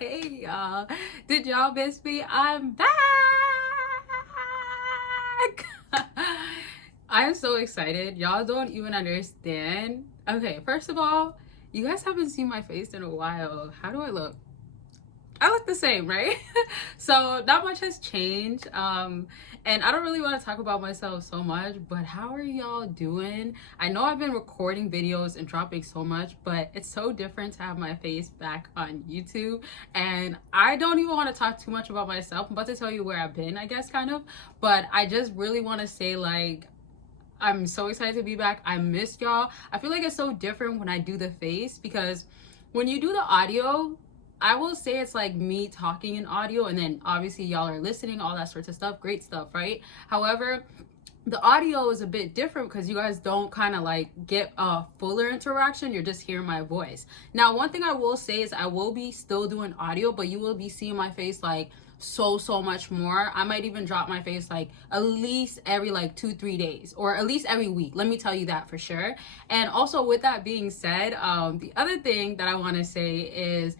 Hey y'all, did y'all miss me? I'm back. I am so excited. Y'all don't even understand. Okay, first of all, you guys haven't seen my face in a while. How do I look? I look the same, right? So not much has changed. And I don't really want to talk about myself so much, but how are y'all doing? I know I've been recording videos and dropping so much, but it's so different to have my face back on YouTube. And I don't even want to talk too much about myself. I'm about to tell you where I've been, I guess, kind of. But I just really want to say, like, I'm so excited to be back. I missed y'all. I feel like it's so different when I do the face, because when you do the audio, I will say it's like me talking in audio, and then obviously y'all are listening, all that sorts of stuff. Great stuff, right? However, the audio is a bit different because you guys don't kind of like get a fuller interaction. You're just hearing my voice. Now, one thing I will say is I will be still doing audio, but you will be seeing my face like so much more. I might even drop my face like at least every like 2-3 days, or at least every week. Let me tell you that for sure. And also, with that being said, the other thing that I want to say is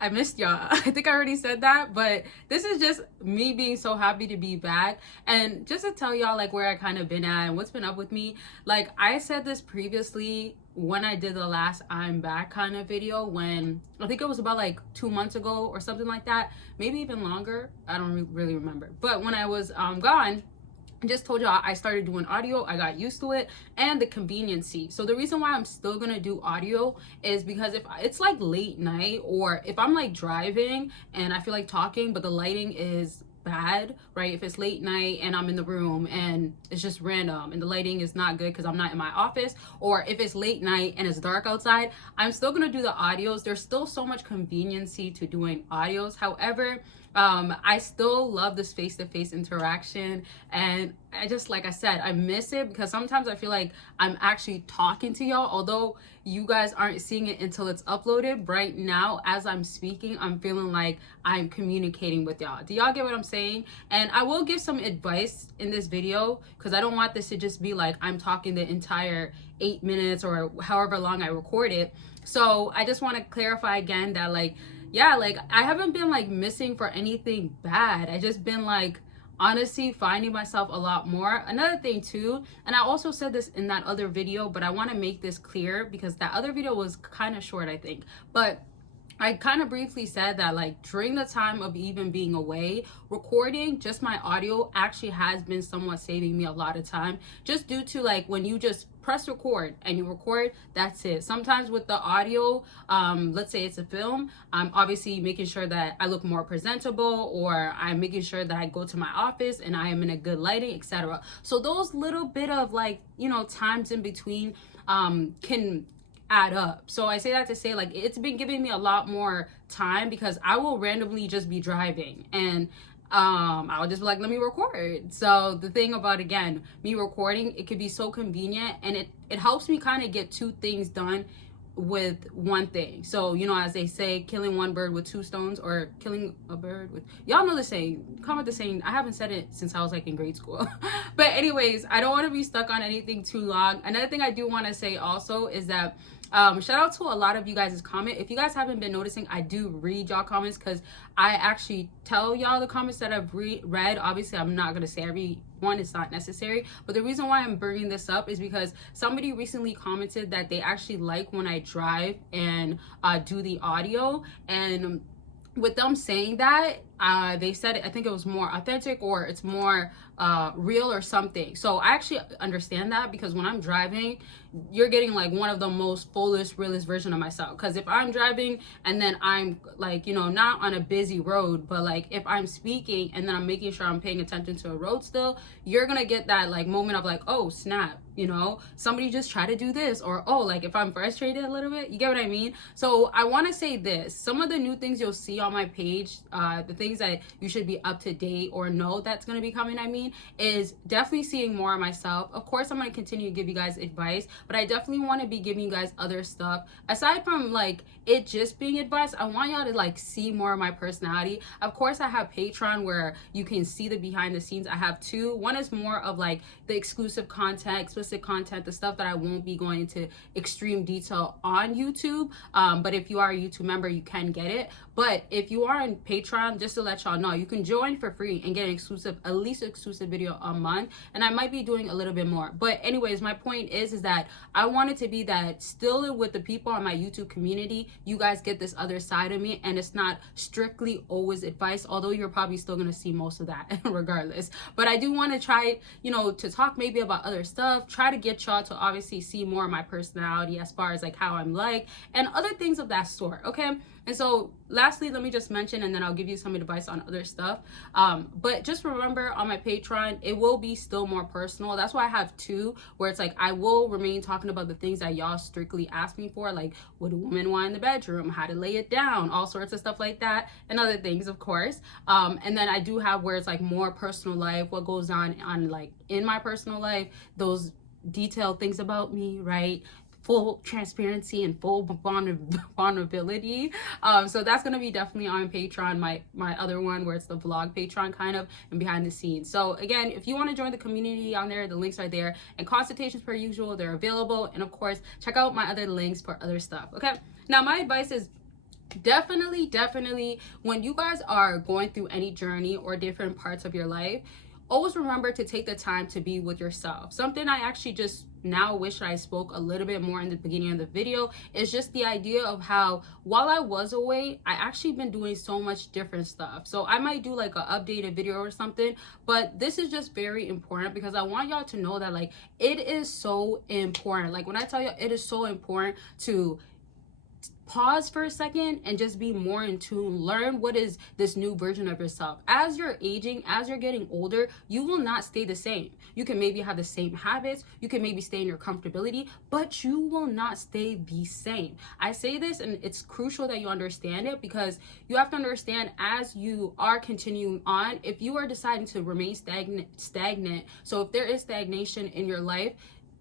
I missed y'all. I think I already said that, but this is just me being so happy to be back. And just to tell y'all like where I kind of been at and what's been up with me. Like I said this previously when I did the last I'm back kind of video, when I think it was about like 2 months ago or something like that, maybe even longer. I don't really remember. But when I was gone, I just told y'all I started doing audio. I got used to it and the conveniency. So the reason why I'm still gonna do audio is because if it's like late night, or if I'm like driving and I feel like talking but the lighting is bad, right? If it's late night and I'm in the room and it's just random and the lighting is not good because I'm not in my office, or if it's late night and it's dark outside, I'm still gonna do the audios. There's still so much conveniency to doing audios. However, I still love this face-to-face interaction, and I just, like I said, I miss it because sometimes I feel like I'm actually talking to y'all, although you guys aren't seeing it until it's uploaded. Right now, as I'm speaking, I'm feeling like I'm communicating with y'all. Do y'all get what I'm saying? And I will give some advice in this video because I don't want this to just be like I'm talking the entire 8 minutes or however long I record it. So I just want to clarify again that, like, yeah, like I haven't been like missing for anything bad. I just been like honestly finding myself a lot more. Another thing too, and I also said this in that other video, but I want to make this clear because that other video was kind of short, I think. But I kind of briefly said that like during the time of even being away, recording just my audio actually has been somewhat saving me a lot of time, just due to like when you just press record and you record, that's it. Sometimes with the audio, let's say it's a film, I'm obviously making sure that I look more presentable, or I'm making sure that I go to my office and I am in a good lighting, etc. So those little bit of like, you know, times in between can add up. So I say that to say like it's been giving me a lot more time because I will randomly just be driving and I'll just be like, let me record. So the thing about, again, me recording, it could be so convenient, and it helps me kind of get two things done with one thing. So, you know, as they say, killing one bird with two stones, or killing a bird with, y'all know the saying, comment the saying. I haven't said it since I was like in grade school. But anyways, I don't want to be stuck on anything too long. Another thing I do want to say also is that shout out to a lot of you guys' comment. If you guys haven't been noticing, I do read y'all comments because I actually tell y'all the comments that I've read. Obviously, I'm not going to say every one, it's not necessary, but the reason why I'm bringing this up is because somebody recently commented that they actually like when I drive and do the audio, and with them saying that, they said I think it was more authentic, or it's more real or something. So I actually understand that, because when I'm driving, you're getting like one of the most fullest, realest version of myself. Because if I'm driving and then I'm like, you know, not on a busy road, but like if I'm speaking and then I'm making sure I'm paying attention to a road still, you're gonna get that like moment of like, oh snap, you know, somebody just tried to do this, or oh, like if I'm frustrated a little bit, you get what I mean? So I want to say this, some of the new things you'll see on my page, the thing things that you should be up to date or know that's going to be coming, is definitely seeing more of myself. Of course, I'm going to continue to give you guys advice, but I definitely want to be giving you guys other stuff. Aside from like it just being advice, I want y'all to like see more of my personality. Of course, I have Patreon where you can see the behind the scenes. I have two. One is more of like the exclusive content, explicit content, the stuff that I won't be going into extreme detail on YouTube. But if you are a YouTube member, you can get it. But if you are on Patreon, just to let y'all know, you can join for free and get an exclusive, at least exclusive video a month. And I might be doing a little bit more. But anyways, my point is that I want it to be that still with the people on my YouTube community, you guys get this other side of me, and it's not strictly always advice, although you're probably still going to see most of that regardless. But I do want to try, you know, to talk maybe about other stuff, try to get y'all to obviously see more of my personality as far as like how I'm like and other things of that sort. Okay. And so lastly, let me just mention, and then I'll give you some advice on other stuff. But just remember, on my Patreon, it will be still more personal. That's why I have two, where it's like I will remain talking about the things that y'all strictly ask me for, like what do women want in the bedroom, how to lay it down, all sorts of stuff like that, and other things, of course. And then I do have where it's like more personal life, what goes on like in my personal life, those detailed things about me, right? Full transparency and full vulnerability. So that's going to be definitely on Patreon, my other one where it's the vlog Patreon kind of and behind the scenes. So again, if you want to join the community on there, the links are there, and consultations per usual, they're available. And of course, check out my other links for other stuff. Okay. Now my advice is definitely when you guys are going through any journey or different parts of your life, always remember to take the time to be with yourself. Something I actually just now wish I spoke a little bit more in the beginning of the video is just the idea of how while I was away, I actually been doing so much different stuff. So I might do like an updated video or something, but this is just very important because I want y'all to know that like it is so important. Like when I tell you it is so important to pause for a second and just be more in tune. Learn what is this new version of yourself. As you're aging, as you're getting older, you will not stay the same. You can maybe have the same habits, you can maybe stay in your comfortability, but you will not stay the same. I say this and it's crucial that you understand it, because you have to understand as you are continuing on, if you are deciding to remain stagnant, so if there is stagnation in your life,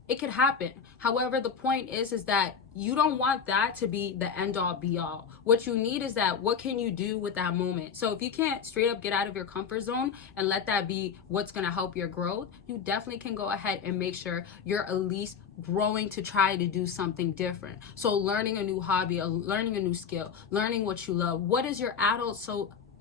it could happen. However, the point is that you don't want that to be the end all be all. What you need is that what can you do with that moment? So if you can't straight up get out of your comfort zone and let that be what's going to help your growth, you definitely can go ahead and make sure you're at least growing to try to do something different. So learning a new hobby, learning a new skill, learning what you love. What is your adult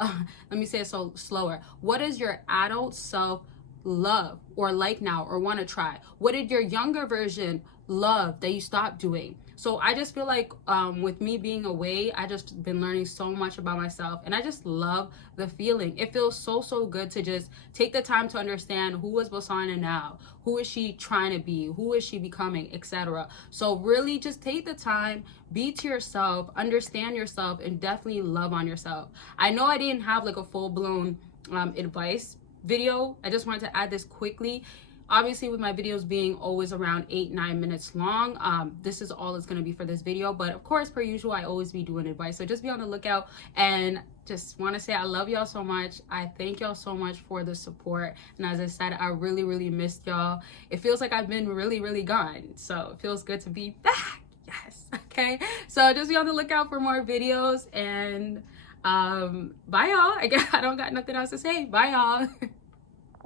let me say it so slower. What is your adult self love or like now or want to try? What did your younger version love that you stopped doing? So I just feel like with me being away, I just been learning so much about myself, and I just love the feeling. It feels so good to just take the time to understand who is BBossArmy now, who is she trying to be, who is she becoming, etc. So really just take the time, be to yourself, understand yourself, and definitely love on yourself. I know I didn't have like a full-blown advice video. I just wanted to add this quickly. Obviously, with my videos being always around 8-9 minutes long, this is all it's going to be for this video. But of course, per usual, I always be doing advice. So just be on the lookout, and just want to say I love y'all so much. I thank y'all so much for the support. And as I said, I really missed y'all. It feels like I've been really gone. So it feels good to be back. Yes. Okay. So just be on the lookout for more videos, and bye y'all. I guess I don't got nothing else to say. Bye y'all.